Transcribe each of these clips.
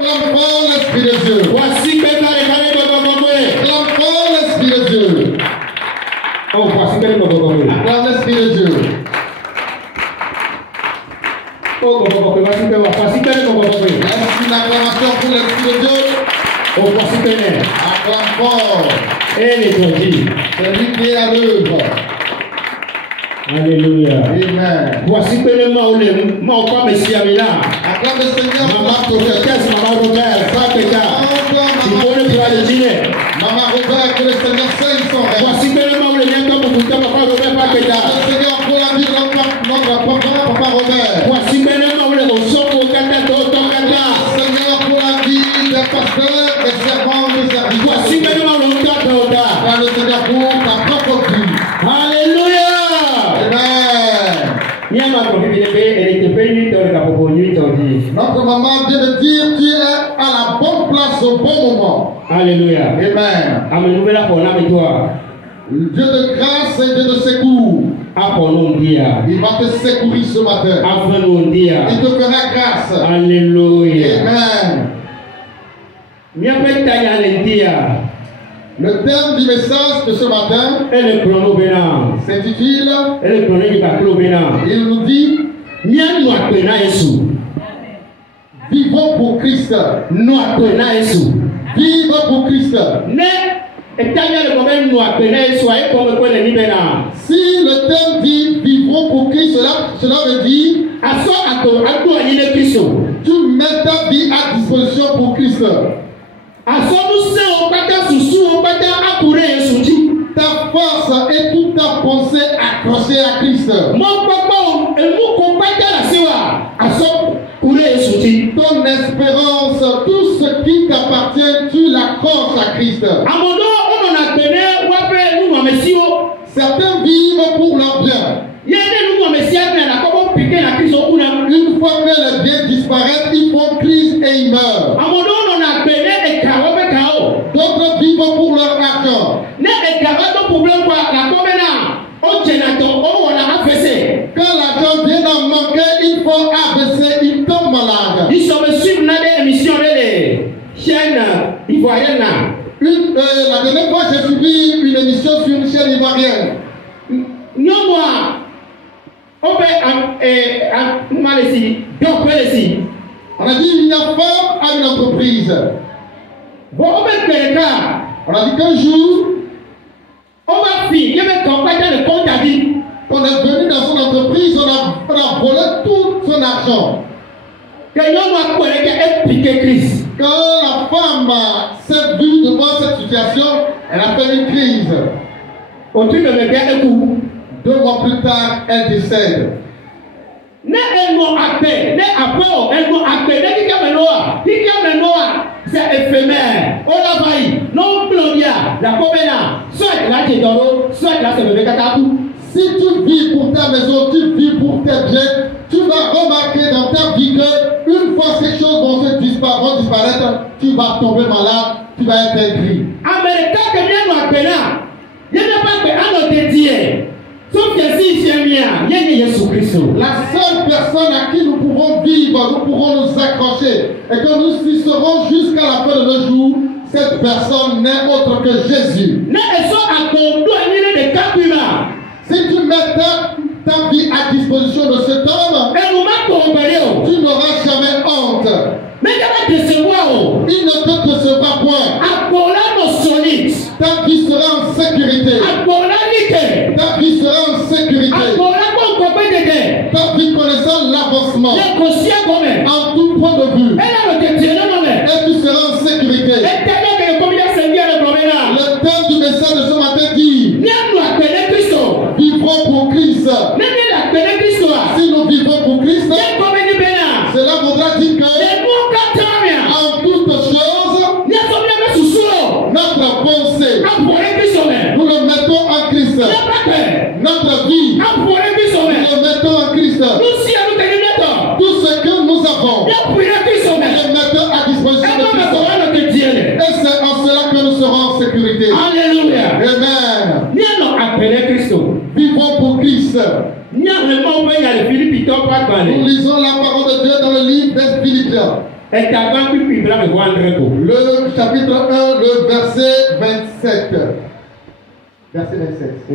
Clame fort l'Esprit de Dieu. Voici que Clame fort l'Esprit de Dieu. oh, voici que Clame l'Esprit de Dieu. oh, voici que Est-ce une acclamation pour l'Esprit de Dieu? oh, voici que Acclame fort. elle est gentille. C'est lui qui est à l'œuvre. Alléluia. Amen. Voici que le mot pas Messie là. Acclame le Seigneur. Maman prophétesse, maman Robert, pas que ça. Il faut le faire le dîner. Maman Robert, que le Seigneur saigne son rêve. Voici que le mot le lien comme vous papa Robert, pas que ça. Le Seigneur pour la vie de notre papa Robert. Voici que le mot le son pour Kata, ton Kata. Seigneur pour la vie des pasteurs, des servants, des serviteurs. Voici que le mot le Kata. Le Seigneur pour ta propre vie. Alléluia. Notre maman vient de dire tu es à la bonne place au bon moment. Alléluia. Amen. Amen. Dieu de grâce et Dieu de secours. Il va te secourir ce matin. Il te fera grâce. Alléluia. Amen. Le thème du message de ce matin s'intitule, il nous dit, vivons pour Christ. Vivre pour Christ. Si le thème dit vivons pour Christ, cela veut dire tu mets ta vie à disposition pour Christ. Ta force et toute ta pensée accrochée à Christ. Ton espérance, tout ce qui t'appartient, tu l'accroches à Christ. Certains vivent pour leur bien. Une fois que le bien disparaît, ils font crise et ils meurent. D'autres vivent pour leur argent. Quand l'argent vient d'en manquer, ils font AVC, ils tombent malades. La dernière fois, j'ai suivi une émission sur une chaîne ivoirienne. On a dit une femme a une entreprise. On a dit qu'un jour, on est venu dans son entreprise, on a volé tout son argent. Quand la femme s'est vue devant cette situation, elle a fait une crise. 2 mois plus tard, elle décède. C'est éphémère. On l'a failli. Non, la comédia. Soit là, tu es dans l'eau, soit là, c'est le vécatabou. Si tu vis pour ta maison, tu vis pour tes biens, tu vas remarquer dans ta vie que une fois ces choses vont disparaître, tu vas tomber malade, tu vas être aigri. Américain que bien nous appelons, il n'y a pas que un autre dédié. Sauf que si c'est bien, il y a Jésus-Christ. La seule personne à qui nous pouvons vivre, nous pourrons nous accrocher et que nous y serons jusqu'à la fin de nos jours, cette personne n'est autre que Jésus. Si tu mets ta vie à disposition de cet homme, tu n'auras jamais honte. Il ne te décevra point. Ta vie sera en sécurité. Ta vie sera en sécurité. Ta vie connaissant l'avancement en tout point de vue. Et tu seras en sécurité. Le thème du message de ce matin dit vivrons pour Christ. Si nous vivons pour Christ, cela voudra dire que en toutes choses, notre pensée, nous le mettons en Christ. Notre vie, nous le mettons en Christ. Tout ce que nous avons, nous le mettons à disposition de Christ. Et c'est en cela que nous serons en sécurité. Alléluia. Amen. Vivons pour Christ. Nous lisons la parole de Dieu dans le livre des Philippiens. Le chapitre 1, le verset 27. Verset 27.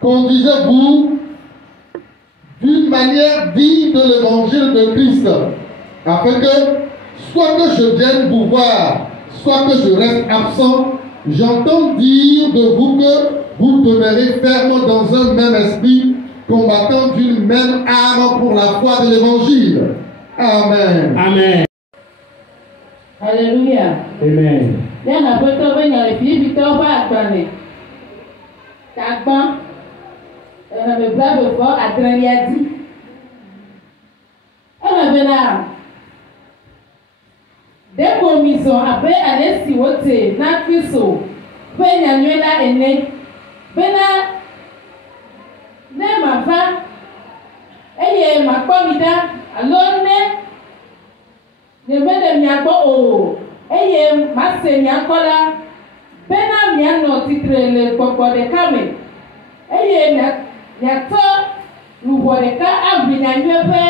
Conduisez-vous d'une manière digne de l'évangile de Christ, afin que, soit que je vienne vous voir, soit que je reste absent, j'entends dire de vous que vous demeurez ferme dans un même esprit, combattant d'une même arme pour la foi de l'évangile. Amen. Amen. Alléluia. Amen. Bien après tout, on a les filles, Victor va attendre. T'as me brave fort, Adriani. On avait là. Des commissions après aller si wote na Kristo. Penya nyela ene. Bena ne mafa. Eye makomida alone. Ne mede miagbo o. Eye mase miakola. Bena miano titre le popo de kame. Eye miato luboreka abrinyanywefe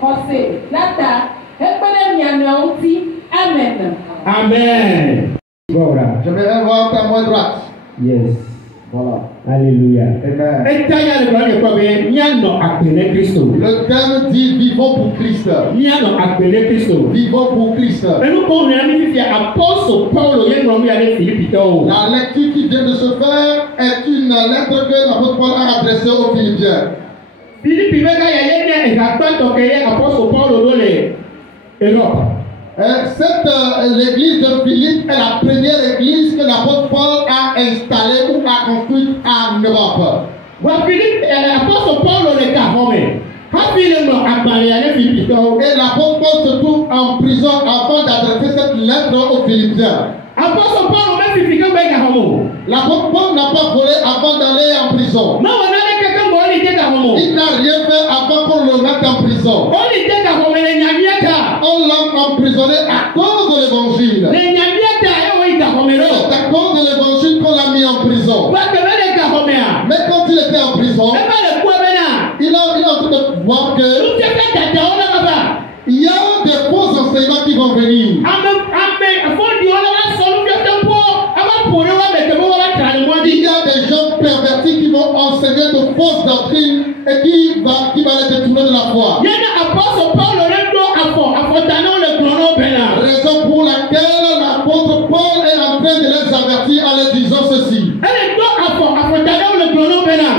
kose lata ekpere miano uti. Amen. Amen. J'aimerais voir ta main droite. Yes. Voilà. Alléluia. Amen. Le terme dit vivons pour Christ. Vivons pour Christ. La lecture qui vient de se faire est une lettre que l'apôtre Paul a adressée aux Philippiens. L'église de Philippe est la première église que l'apôtre Paul a installée ou a construite en Europe. Et l'apôtre Paul se trouve en prison avant d'adresser cette lettre aux Philippiens. L'apôtre Paul n'a pas volé avant d'aller en prison. Il n'a rien fait avant qu'on le mette en prison. On l'a emprisonné à cause de l'évangile. C'est à cause de l'évangile qu'on l'a mis en prison. Mais quand il était en prison, il est en train de voir que il y a des faux enseignements qui vont venir. Il y a des gens pervertis qui vont enseigner de fausses doctrines et qui va les détourner de la foi. Raison pour laquelle l'apôtre Paul est en train de les avertir en leur disant ceci.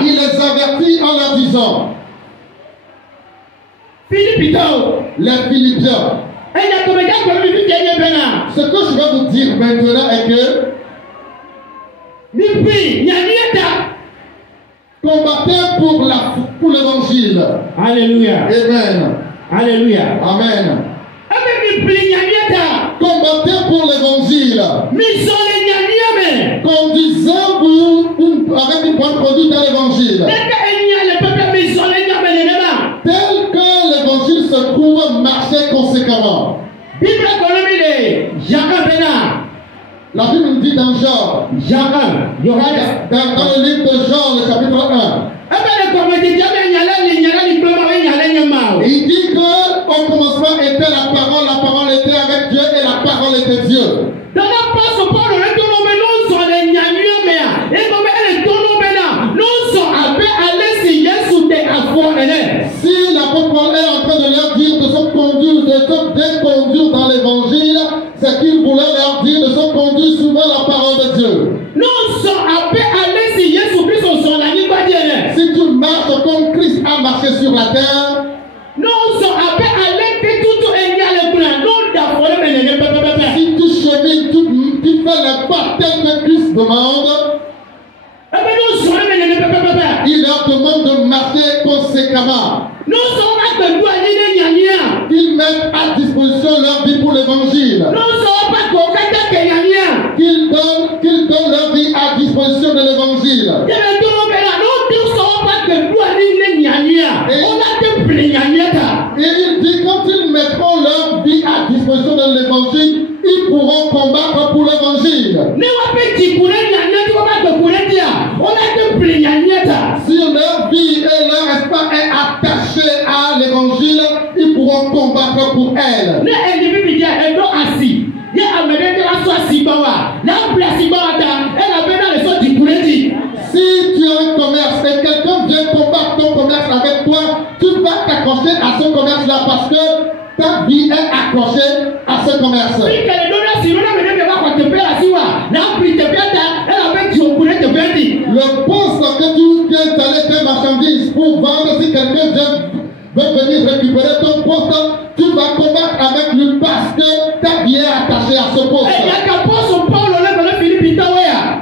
Il les avertit en leur disant: les Philippiens. Ce que je vais vous dire maintenant est que combattez pour l'évangile. Alléluia. Amen. Alléluia. Amen. Combattez pour l'évangile. Conduisez-vous avec une bonne conduite dans l'évangile. Tel que l'évangile se trouve, marchez conséquemment. La Bible nous dit dans Jean, dans le livre de Jean, le chapitre 1, il dit qu'au commencement était la parole était avec Dieu et la parole était Dieu. Si l'apôtre Paul est en train de leur dire de se conduire, de se déconduire dans l'évangile, c'est qu'il voulait leur dire de se conduire suivant la parole de Dieu. Si tu marches comme Christ a marché sur la terre, si tu chemines, tu fais les pas tels que Christ demande, il leur demande de marcher conséquemment. Qu'ils mettent à disposition leur vie pour l'évangile. Qu'ils donnent leur vie à disposition de l'évangile. Et il dit quand ils mettront leur vie à disposition de l'évangile, ils pourront combattre pour l'évangile. Si leur vie et leur espoir est attaché l'évangile, ils pourront combattre pour elle. Si tu as un commerce et quelqu'un vient combattre ton commerce avec toi, tu vas t'accrocher à ce commerce-là parce que ta vie est accrochée à ce commerce. Le poste que tu viens d'aller tes marchandises pour vendre, si quelqu'un veut venir récupérer ton poste, tu vas combattre avec lui parce que ta vie est attachée à ce poste.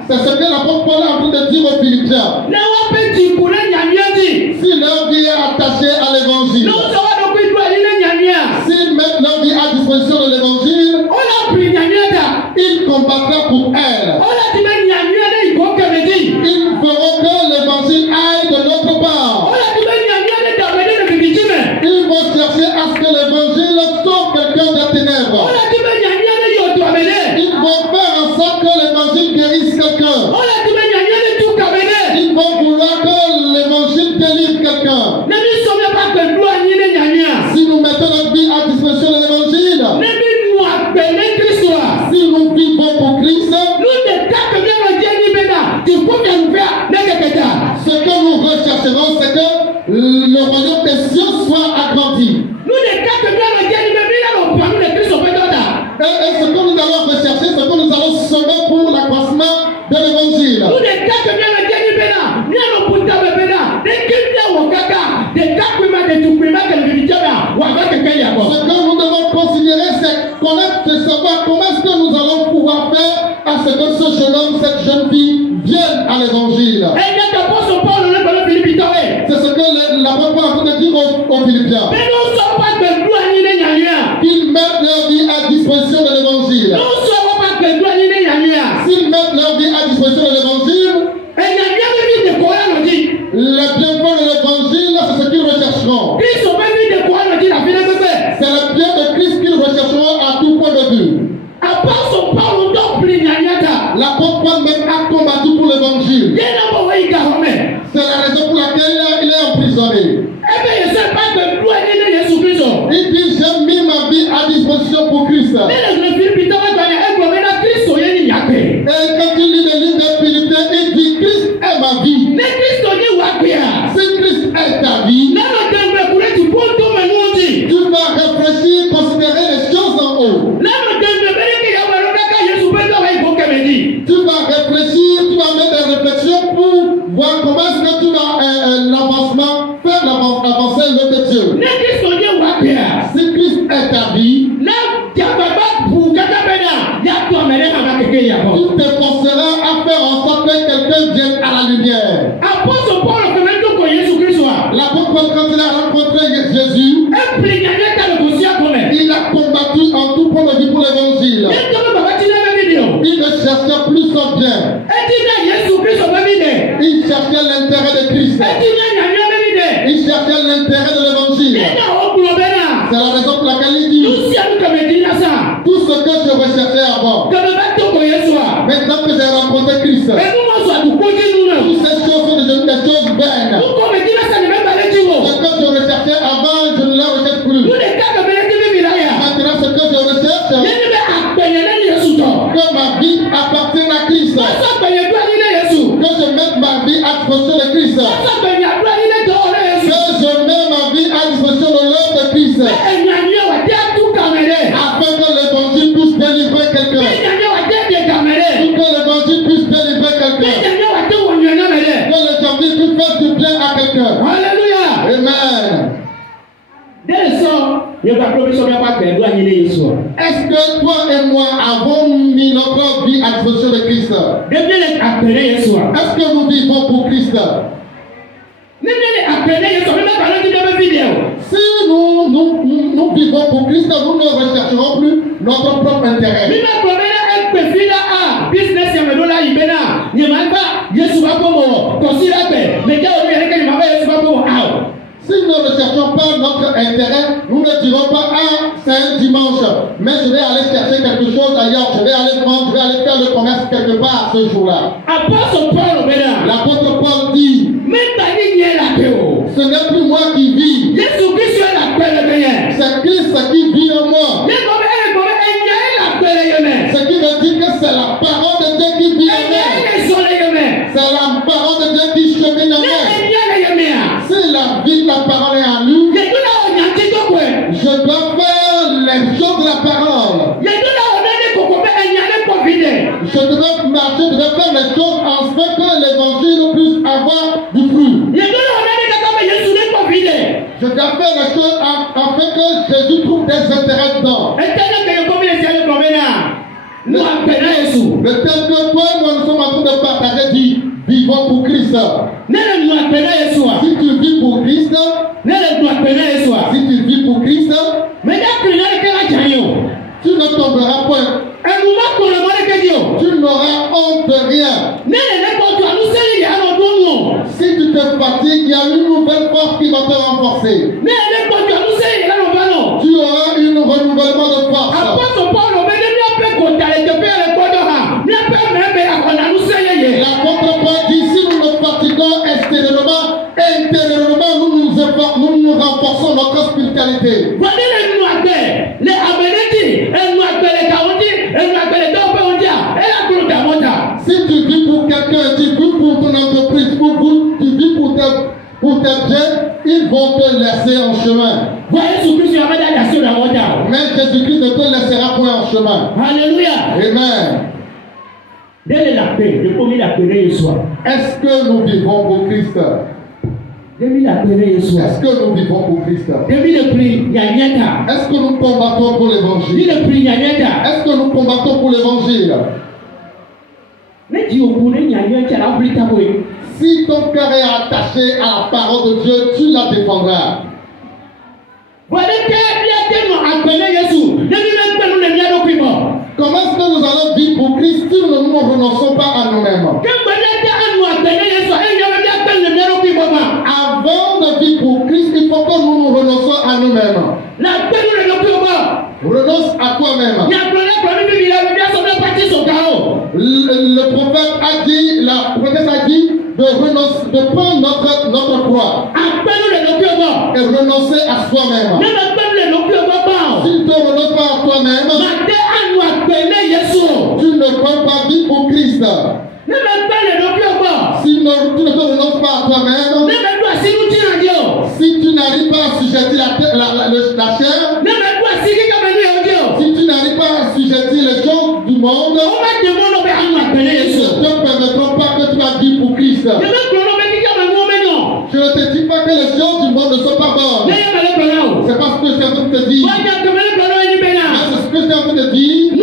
C'est ce que l'apôtre Paul est en train de dire aux Philippiens. Si leur vie est attachée à l'évangile, s'ils mettent leur vie à disposition de l'évangile, ils combattront pour elle. Ils feront que l'évangile aille de notre part. Ils vont chercher à ce que l'évangile sauve quelqu'un des ténèbres. Ils vont faire en sorte que l'évangile guérisse quelqu'un. Ils vont vouloir que l'évangile délivre quelqu'un. Si nous mettons notre vie à disposition de l'évangile, si nous vivons pour Christ, ce que nous rechercherons, c'est que le royaume des cieux soit agrandi. Et ce que nous allons rechercher, ce que nous allons semer pour l'accroissement de l'évangile. Ce que nous devons considérer, c'est connaître, c'est savoir comment est-ce que nous allons pouvoir faire à ce que ce jeune homme, cette jeune fille vienne à l'évangile. C'est ce que l'apôtre Paul est en train de dire aux Philippiens. Qu'ils mettent leur vie à disposition de l'évangile. S'ils mettent leur vie à disposition de l'évangile, les bienfaits de l'évangile, c'est ce qu'ils rechercheront. C'est le bien de Christ qu'ils rechercheront à tout point de vue. L'apôtre Paul même a combattu pour l'évangile. C'est la raison pour laquelle il est emprisonné. Il dit, j'ai mis ma vie à disposition pour Christ. Et quand il lit le livre de Philippiens, il dit, Christ est ma vie. Si Christ est ta vie, tu vas réfléchir, considérer les choses en haut. Tu vas réfléchir, tu vas mettre des réflexions pour voir comment est-ce que tu vas faire avancer l'œuvre de Dieu. Si Christ est ta vie, tu t'efforceras à faire en sorte que quelqu'un vienne à la lumière. L'apôtre Paul, quand il a rencontré Jésus, il a combattu en tout point de vue pour l'évangile. Il ne cherchait plus son bien. Il cherchait l'intérêt de Christ. Il cherchait l'intérêt de l'évangile. C'est la raison pour laquelle il dit, tout ce que je recherchais avant, maintenant que j'ai rencontré Christ, toutes ces choses sont devenues des choses vaines. Ce que je recherchais avant, je ne le recherche plus. Maintenant, ce que je recherche, que ma vie appartienne à Christ. Que je mette ma vie à disposition de Christ. Que je mette ma vie à disposition de l'œuvre de Christ. Afin que l'évangile puisse délivrer quelqu'un. Pour que l'évangile puisse délivrer quelqu'un. Que l'évangile puisse faire du bien à quelqu'un. Alléluia. Amen. Est-ce que toi et moi avons mis notre vie à disposition de Christ? Est-ce que nous vivons pour Christ? Si nous vivons pour Christ, nous ne rechercherons plus notre propre intérêt. Si nous ne recherchons pas notre intérêt, nous ne dirons pas, ah, c'est un dimanche, mais je vais aller chercher quelque chose ailleurs, je vais aller vendre, je vais aller faire le commerce quelque part ce jour-là. L'apôtre Paul dit, ce n'est plus moi qui vis, a fait les choses afin que Jésus trouve des intérêts dedans. Le tel que toi et moi nous sommes en train de partager dit, vivons pour Christ. Si tu vis pour Christ, si tu vis pour Christ, tu ne tomberas point. Tu n'auras honte de rien. Si tu te fatigues, il y a une nouvelle force qui va te renforcer. Tu auras un renouvellement de force. L'apôtre Paul dit, si nous nous fatiguons extérieurement, intérieurement, nous nous renforçons notre spiritualité. Si tu vis pour quelqu'un, tu vis pour ton entreprise, tu vis pour tes biens, ils vont te laisser en chemin. Mais Jésus-Christ ne te laissera point en chemin. Alléluia. Amen. Est-ce que nous vivons pour Christ? Est-ce que nous vivons pour Christ? Est-ce que nous combattons pour l'évangile? Est-ce que nous combattons pour l'évangile? Si ton cœur est attaché à la parole de Dieu, tu la défendras. Comment est-ce que nous allons vivre pour Christ si nous ne nous renonçons pas à nous-mêmes? Avant de vivre pour Christ, il faut que nous nous renoncions à nous-mêmes. Renonce à toi-même. Le prophète a dit, la prophétesse a dit de renoncer, de prendre notre croix et renoncer à soi-même. Si tu ne renonces pas à toi-même, tu ne peux pas vivre pour Christ. Si tu ne te renonces pas à toi-même, si tu n'arrives pas à sujetter la chair, si tu n'arrives pas à sujetter les choses du monde, ne te permettront pas que tu vas vivre pour Christ. Je ne te dis pas que les choses du monde ne sont pas bonnes. C'est pas ce que je suis en train de te dire. C'est ce que je suis en train de dire.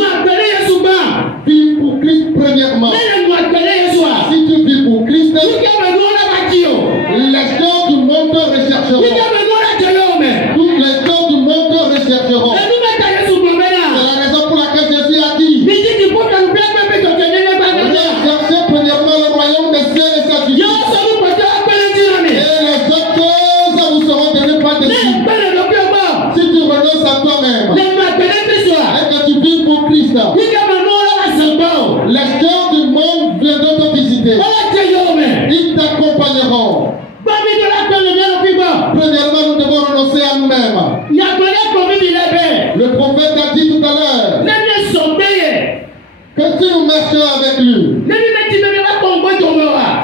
Vive pour Christ premièrement. Si tu vis pour Christ, les gens du monde te rechercheront. Toutes les gens du monde te rechercheront. C'est la raison pour laquelle Jésus a dit, cherchez premièrement le royaume des cieux et sa justice. Et les autres choses vous seront données par dessus. Si tu renonces à toi-même et que tu vis pour Christ, les gens du monde viendront te visiter. Ils t'accompagneront. Premièrement, nous devons renoncer à nous-mêmes. Le prophète a dit tout à l'heure que si nous marchons avec lui,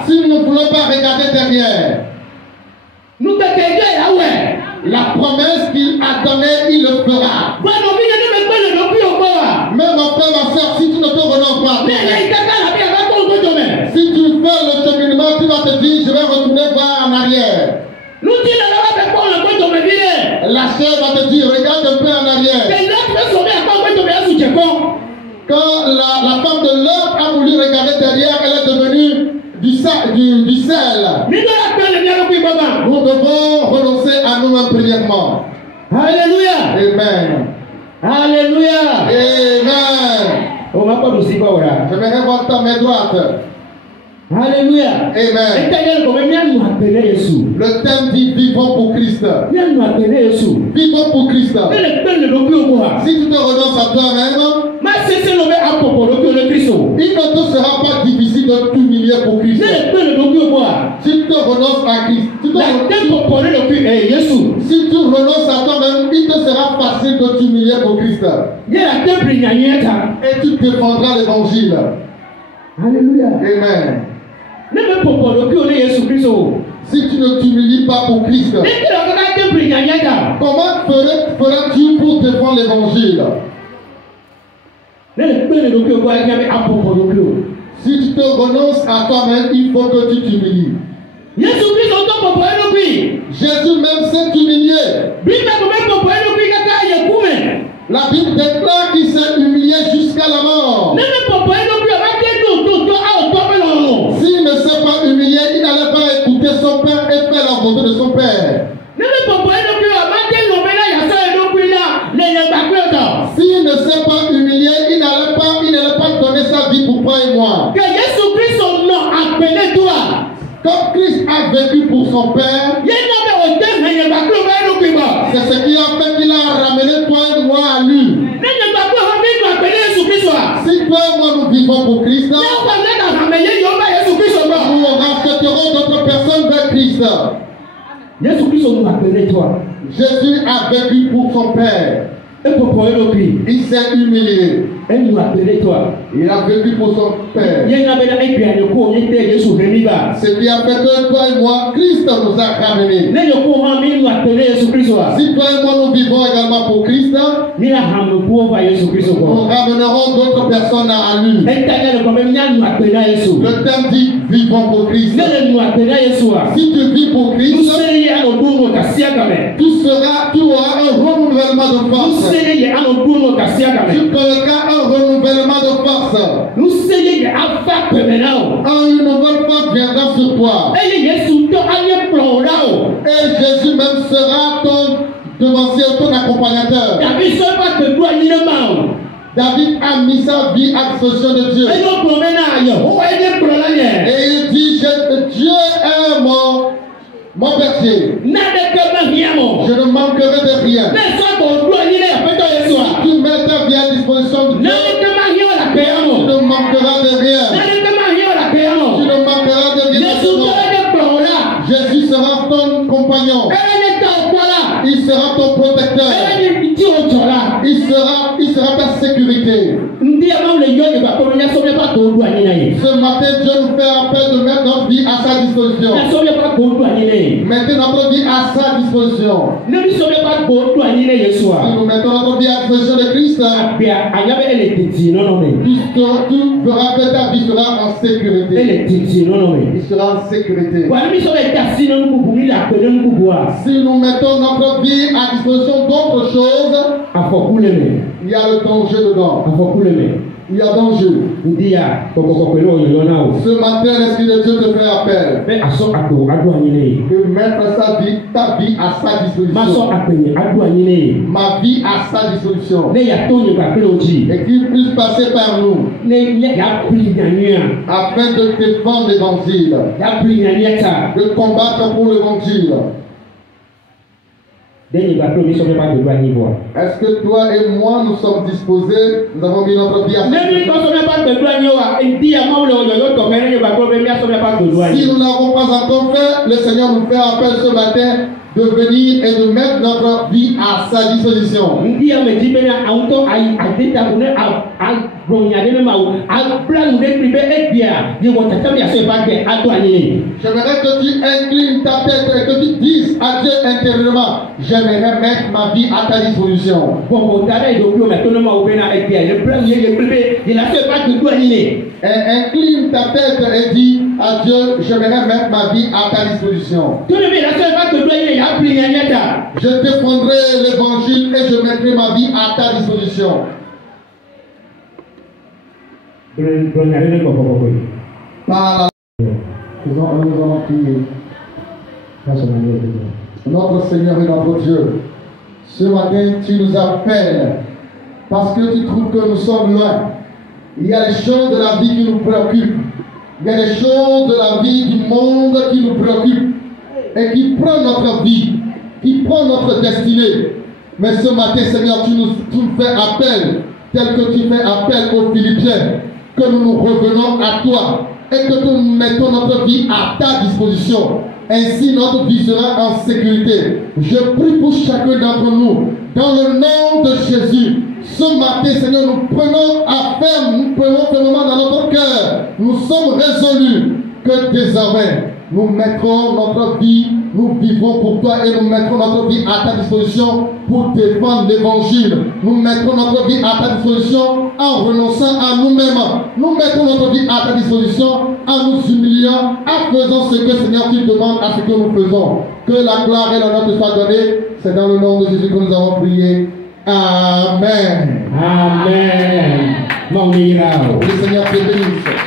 si nous ne voulons pas regarder derrière, la promesse qu'il a donnée, il le fera. Même mon frère, ma soeur, si tu ne te renonces pas, si tu fais le cheminement, tu vas te dire, je vais retourner voir en arrière. La chair va te dire, regarde un peu en arrière. Quand la femme de l'homme a voulu regarder derrière, elle est devenue du sel. Nous devons renoncer à nous-mêmes premièrement. Alléluia. Amen. Alléluia. Amen. J'aimerais voir ta main droite. Alléluia. Amen. Le thème dit vivons pour Christ. Vivons pour Christ. Si tu te renonces à toi-même, il ne te sera pas difficile de t'humilier pour Christ. Si tu te renonces à Christ, si tu renonces à toi-même, il te sera facile de t'humilier pour Christ. Et tu défendras l'évangile. Alléluia. Amen. Si tu ne t'humilies pas pour Christ, comment feras-tu pour défendre l'évangile? Si tu te renonces à toi-même, il faut que tu t'humilies. Jésus même s'est humilié. La Bible déclare qu'il s'est humilié jusqu'à la mort. S'il ne s'est pas humilié, il n'allait pas écouter son père et faire la volonté de son père. S'il ne s'est pas humilié, il n'allait pas donner sa vie pour toi et moi. Comme Christ a vécu pour son père, c'est ce qui a fait qu'il a ramené toi et moi à lui. Si toi et moi nous vivons pour Christ, nous rachèterons d'autres personnes vers Christ. Jésus a vécu pour son père. Il s'est humilié. Il a vécu pour son père. Ce qui a fait que toi et moi, Christ nous a ramenés. Si toi et moi nous vivons également pour Christ, nous ramènerons d'autres personnes à lui. Le terme dit vivons pour Christ. Si tu vis pour Christ, tu auras un renouvellement de force. Tu connaîtras un renouvellement de force. Une nouvelle force viendra sur toi. Et Jésus même sera ton devancier, ton accompagnateur. David a mis sa vie à disposition de Dieu. Et il dit, Dieu est mon berger. Je ne manquerai de rien. Tu mets ta vie à disposition de Dieu. Tu ne manqueras de rien. Tu ne manqueras de rien. Jésus sera ton compagnon. Il sera ton protecteur. Il sera ta sécurité. Ce matin, Dieu nous fait appel de mettre notre vie à sa disposition. Mettez notre vie à sa disposition. Si nous mettons notre vie à la disposition de Christ, tu verras que ta vie sera en sécurité. Il sera en sécurité. Si nous mettons notre vie à disposition d'autres choses, il y a le danger dedans. Il y a danger. Ce matin, l'Esprit de Dieu te fait appel de mettre ta vie à sa disposition. Ma vie à sa disposition. Et qu'il puisse passer par nous afin de défendre l'évangile, de combattre pour l'évangile. Est-ce que toi et moi nous sommes disposés, nous avons mis notre vie à sa Si nous n'avons pas encore fait, le Seigneur nous fait appel ce matin de venir et de mettre notre vie à sa disposition. J'aimerais que tu inclines ta tête et que tu dises à Dieu intérieurement, j'aimerais mettre ma vie à ta disposition. Incline ta tête et dis à Dieu, j'aimerais mettre ma vie à ta disposition. Je défendrai l'évangile et je mettrai ma vie à ta disposition. Par la nous allons prier. Notre Seigneur et notre Dieu, ce matin tu nous appelles parce que tu trouves que nous sommes loin. Il y a les choses de la vie qui nous préoccupent. Il y a les choses de la vie du monde qui nous préoccupent et qui prennent notre vie, qui prennent notre destinée. Mais ce matin, Seigneur, tu nous fais appel, tel que tu fais appel aux Philippiens, que nous revenons à toi et que nous mettons notre vie à ta disposition. Ainsi, notre vie sera en sécurité. Je prie pour chacun d'entre nous, dans le nom de Jésus. Ce matin, Seigneur, nous prenons fermement dans notre cœur. Nous sommes résolus que désormais, nous mettrons notre vie, nous vivrons pour toi et nous mettrons notre vie à ta disposition pour défendre l'évangile. Nous mettrons notre vie à ta disposition en renonçant à nous-mêmes. Nous mettons notre vie à ta disposition en nous humiliant, en faisant ce que Seigneur tu demandes à ce que nous faisons. Que la gloire et l'honneur te soient donnés. C'est dans le nom de Jésus que nous avons prié. Amen. Amen. Que le Seigneur te bénisse.